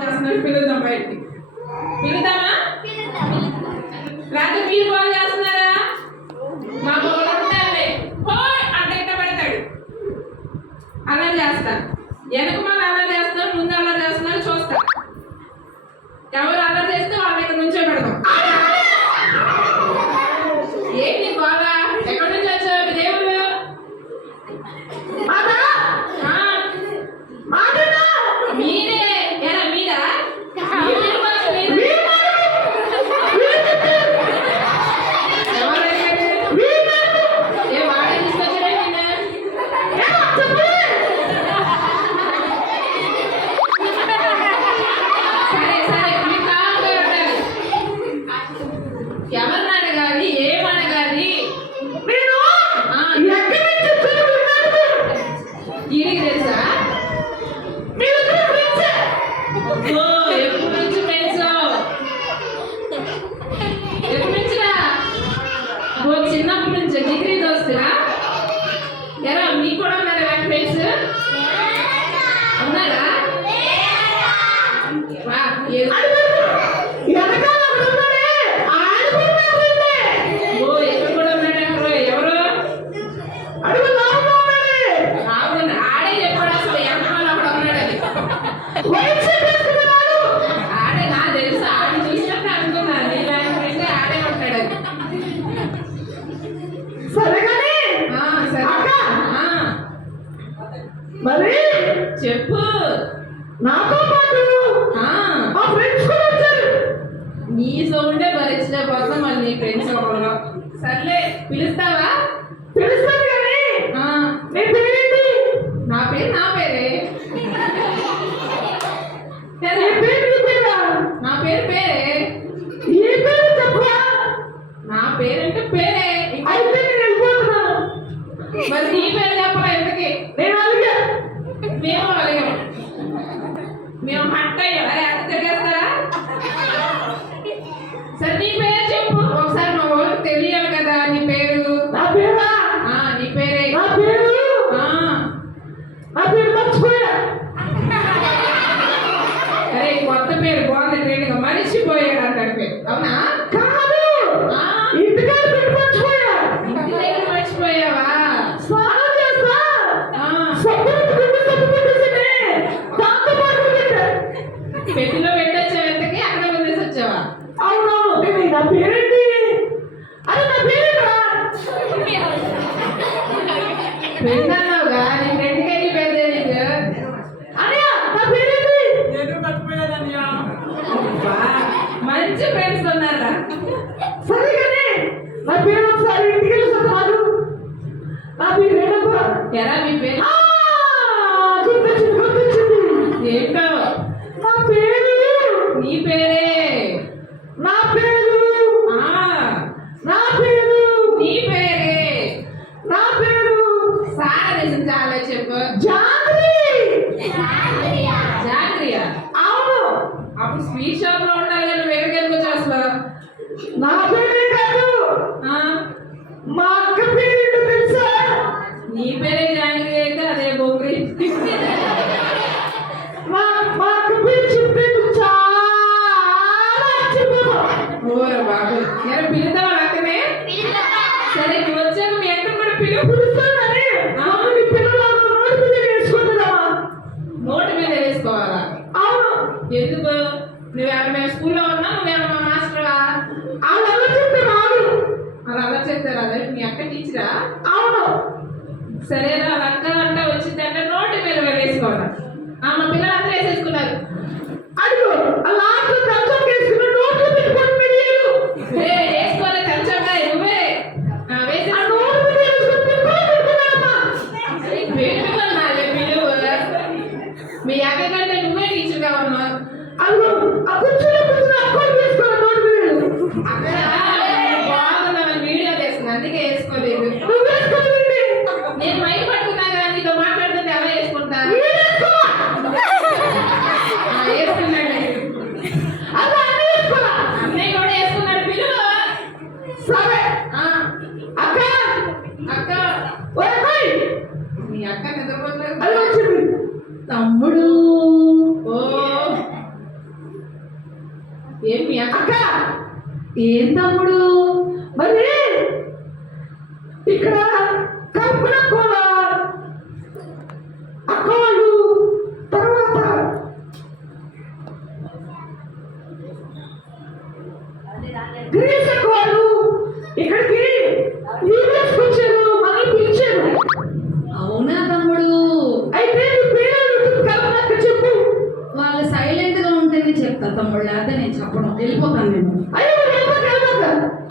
చేస్తున్నారు పిలుద్దాం బయటికి. పిలుద్దామా? రాత్రి మీరు బాగా చేస్తున్నారా? మా మొగలుంటారే హో అడ్డ పెడతాడు. అలా చేస్తా. వెనక మన అలా చేస్తున్నారు ముందు అలా చేస్తున్నారు చూస్తా. ఎవరు అలా చేస్తే వాళ్ళ ఇక్కడ నుంచే పెడతాం. ఇంట్లో ఉంటే ఇచ్చిన కోసం మళ్ళీ పెంచుకోవడం సర్లే పిలుస్తావా? పిలుస్తాను కానీ నా పేరు నా పేరే. నా పేరు పేరే? నా పేరంటే పేరే. మరి పెట్టిలో పెట్టొచ్చే అక్కడ వదిలేసి వచ్చావా? అవునవును నేను నా పేరెంట్ ninguém escolhido. ありがとうございます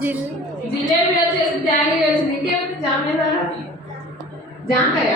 జిలేబీ వచ్చేసి జాంగీ వచ్చింది ఇంకేముంది జామ్ జాంకాయ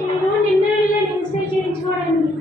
నేను నిన్న ఇన్స్పైర్ చేయించుకోవడానికి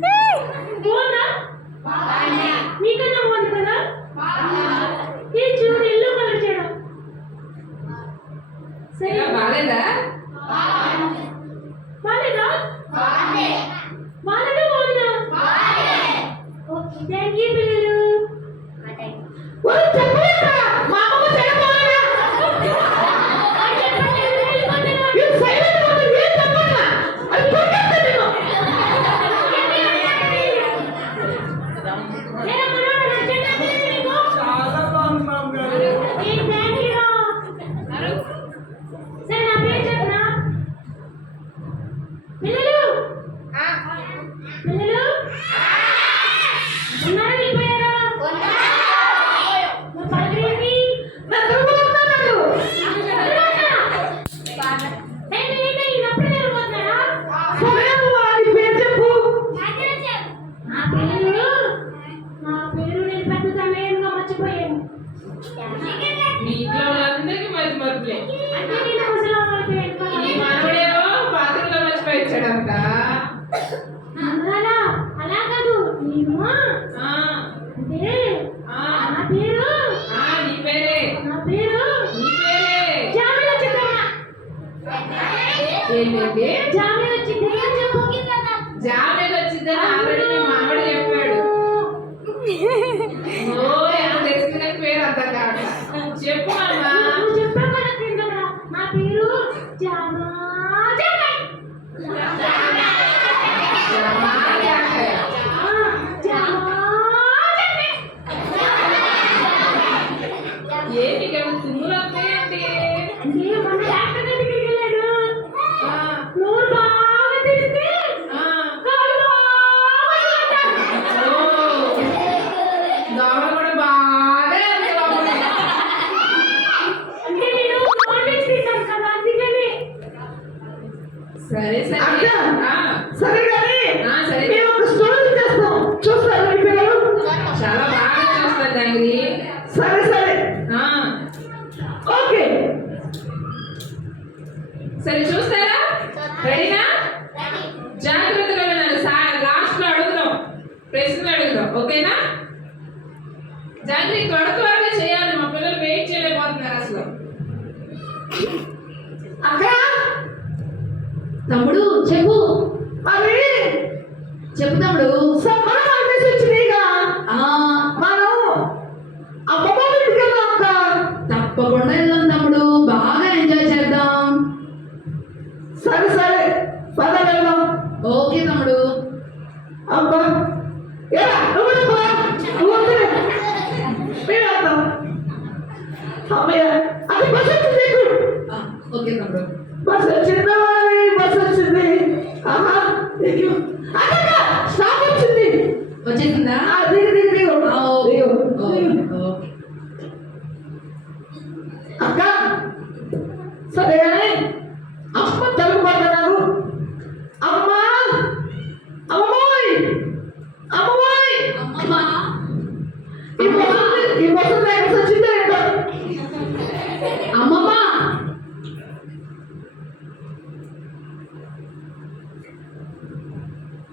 చెబుతాడు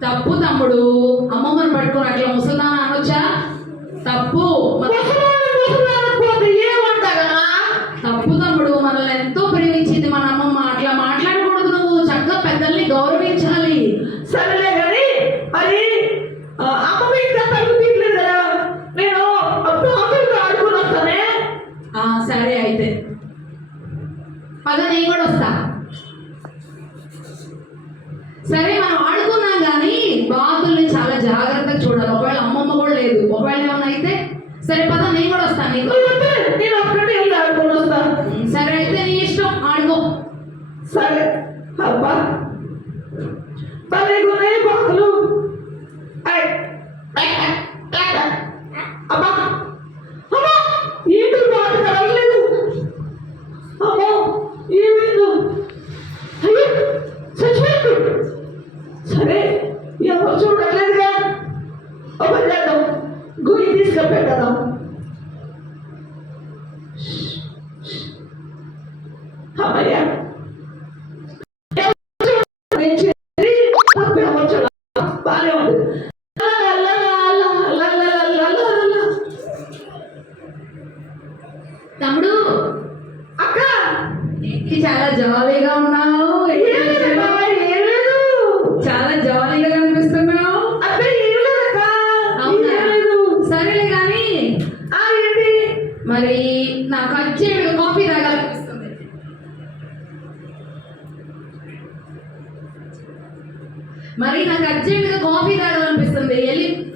తప్పు తమ్ముడు. అమ్మమ్మను పట్టుకుని అట్లా ముసల్దాన అనొచ్చా? తప్పు. తప్పు తమ్ముడు మనల్ని ఎంతో amigo.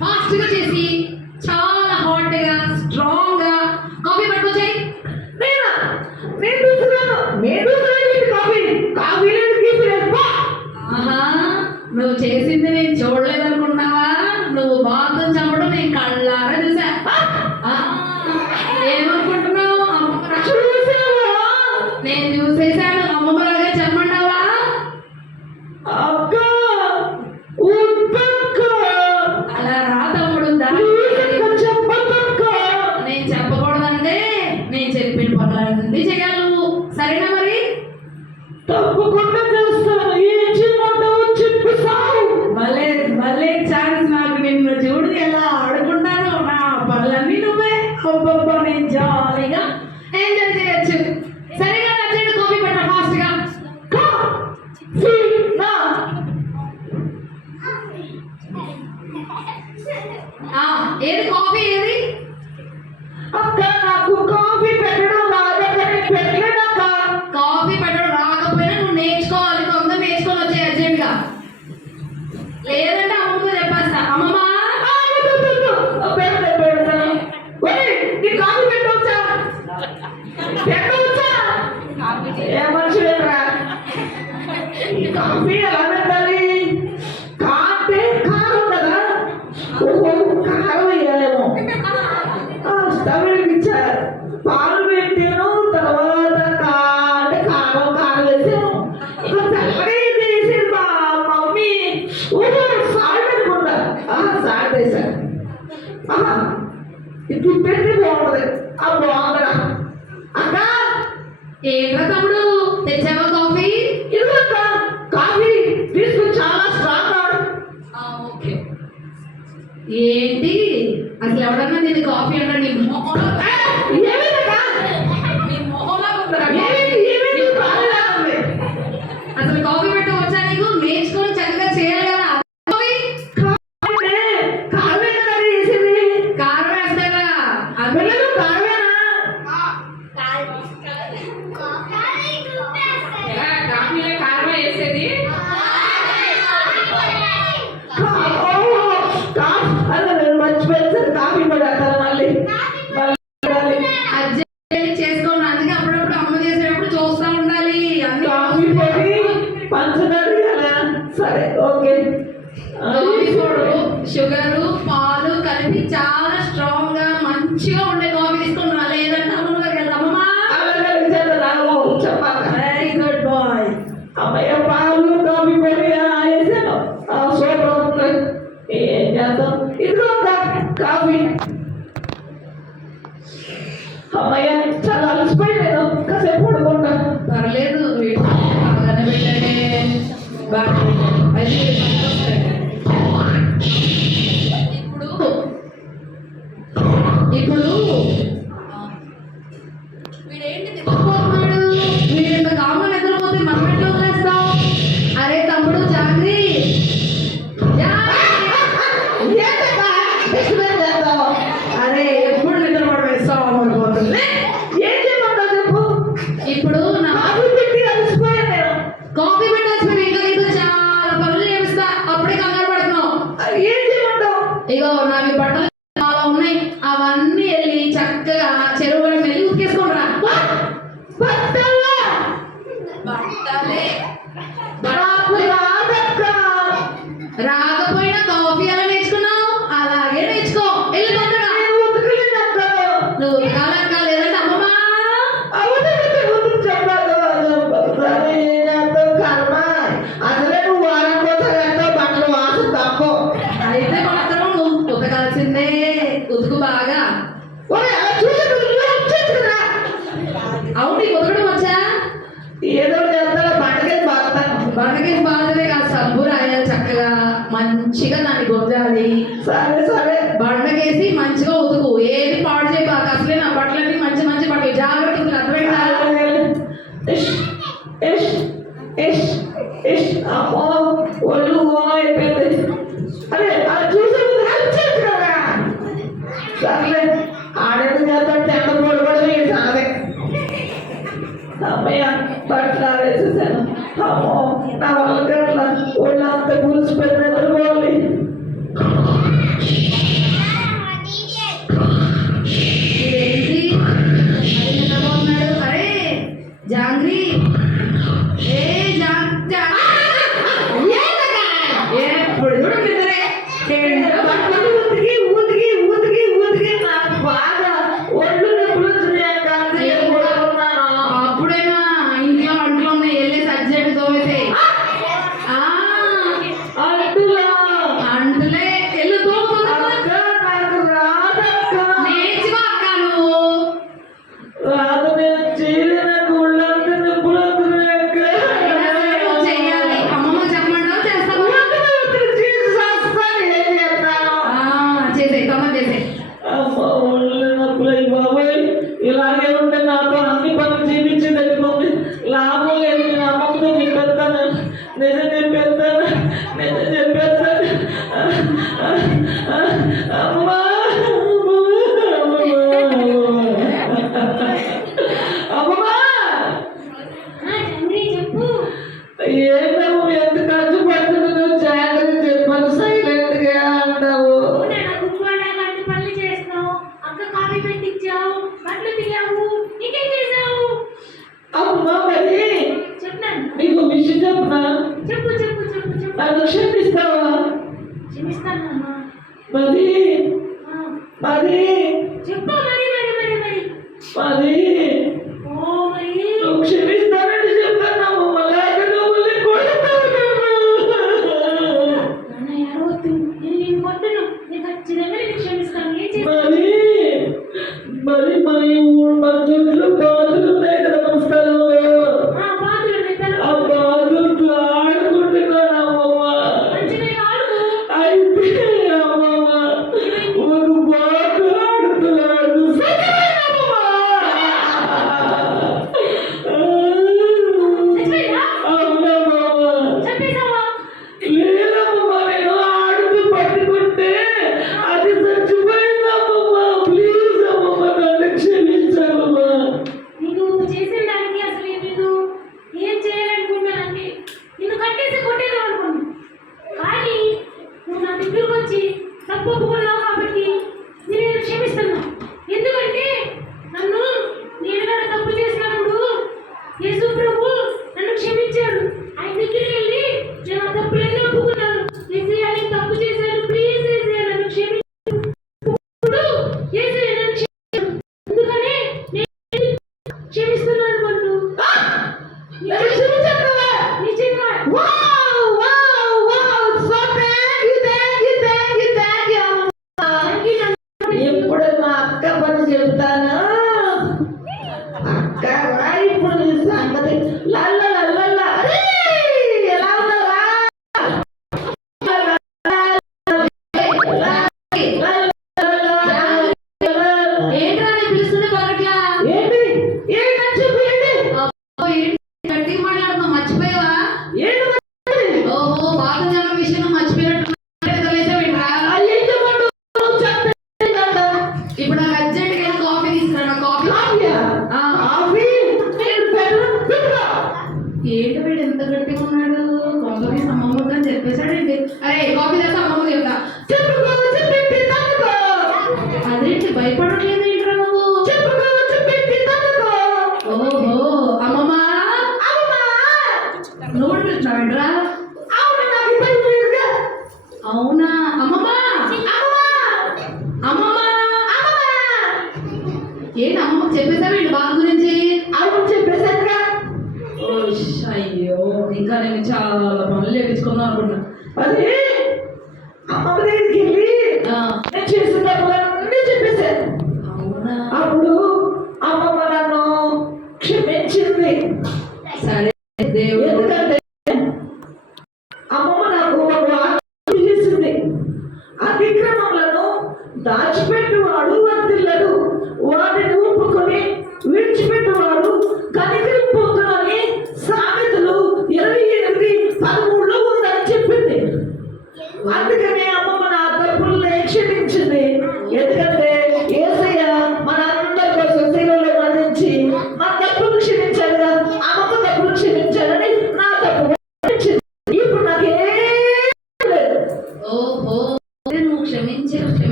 ఫాస్ట్గా చేసి ఏంట్రా తమ్ముడు? తెచ్చావా కాఫీ? కాఫీ చాలా స్ట్రాంగ్ ఓకే. ఏ గా ఉండే గోవి తీసుకొని ఇగో నాలుగు బట్టలు సరే సరే. బండకేసి మంచిగా ఉతుకు. ఏది పాడు చేయబాక అసలే నా బట్టలన్నీ మంచి మంచి బట్టలు జాగ్రత్త ఉతుకు అర్థమైందా? ఎస్ ఎస్ ఎస్ అమ్మో ఒళ్ళు తప్పు కాబట్టి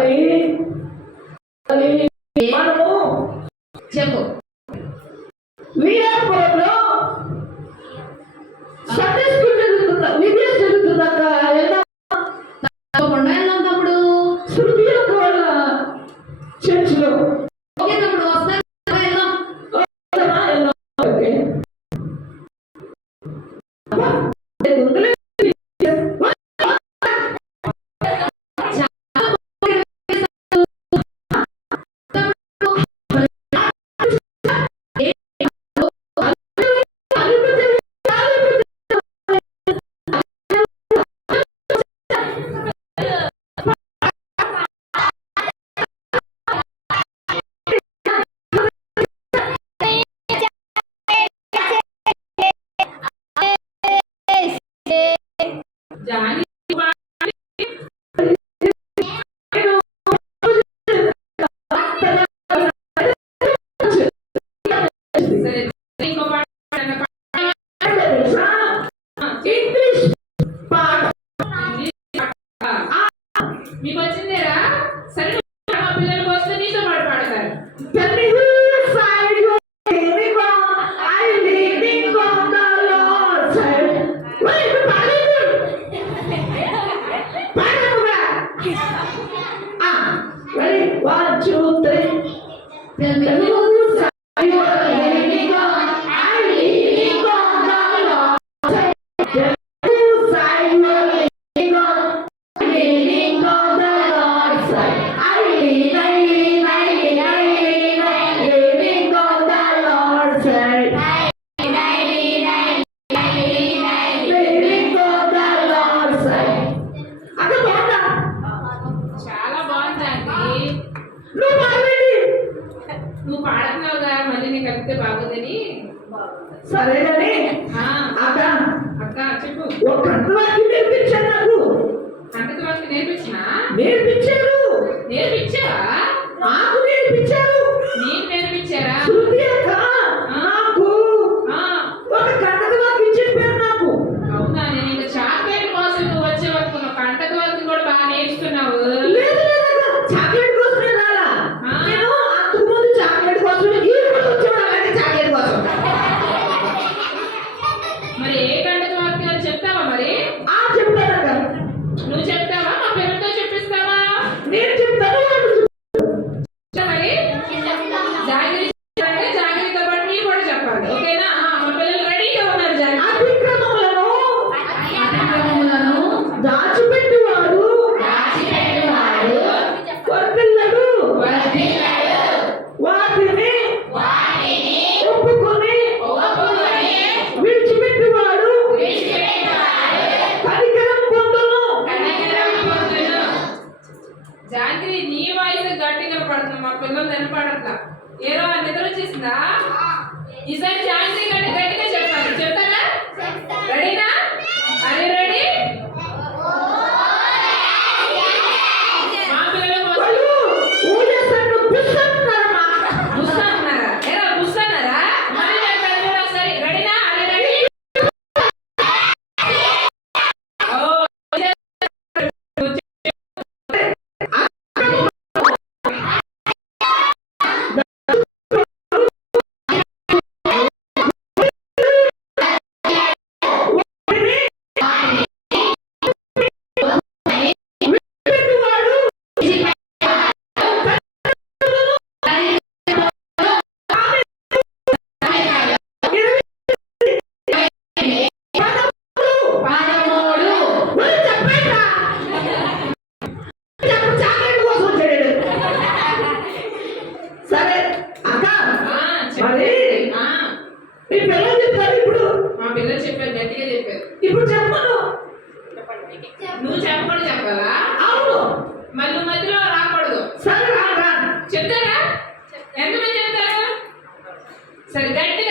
మరి మరి మరి ఏ So that